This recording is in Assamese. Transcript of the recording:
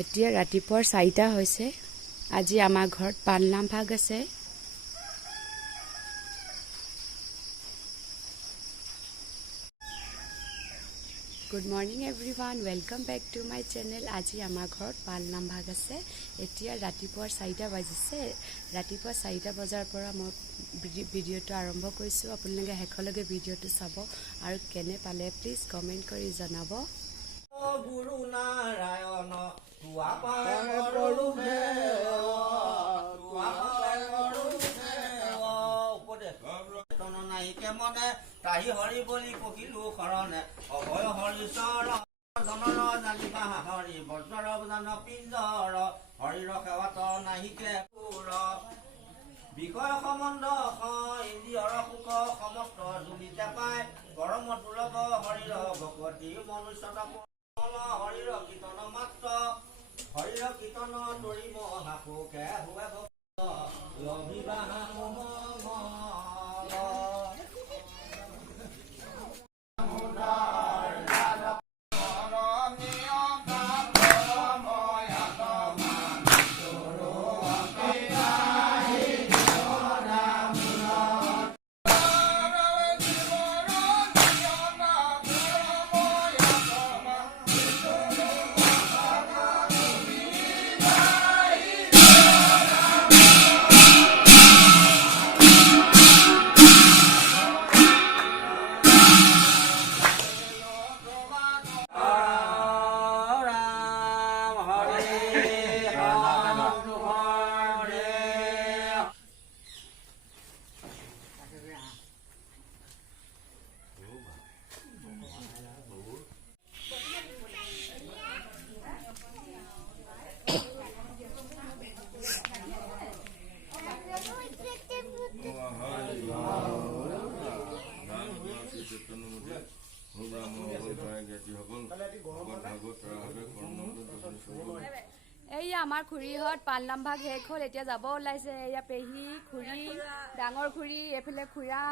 এতিয়া ৰাতিপুৱাৰ 4টা হৈছে। আজি আমাৰ ঘৰত পালনাম ভাগ আছে। Good morning everyone, welcome back to my channel. আজি আমাৰ ঘৰত পালনাম ভাগ আছে। এতিয়া ৰাতিপুৱাৰ 4টা বাজিছে। ৰাতিপুৱা 4টা বজাৰ পৰা মই ভিডিঅ'টো আৰম্ভ কৰিছোঁ। আপোনালোকে শেষলৈকে ভিডিঅ'টো চাব আৰু কেনে পালে প্লিজ কমেণ্ট কৰি জনাব। গুৰু নাৰায়ণ মনে তাহি হৰি বলি পকিলো শৰণে অভয় হৰিচৰ জনৰ জানিবা হৰি বজ্ৰ জান পিঞ্জৰ হৰিৰ সেৱাত নাহিকে পুৰ বিষয় সম্বন্ধ ইন্দ্ৰিয়ৰ সুখ সমস্ত জুলিতে পায় গৰম দুলভ হৰিৰ ভগৱতী মনুষ্যত হৰিৰ কীৰ্তন মাত্ৰ হৰিৰ কীৰ্তন তৰি মহাপুকে হুৱে অভিবাহ এইয়া আমাৰ খুৰীহঁত পালনাম ভাগ শেষ হ'ল। এতিয়া যাব ওলাইছে। এয়া পেহী, খুৰী, ডাঙৰ খুৰী, এইফালে খুৰা।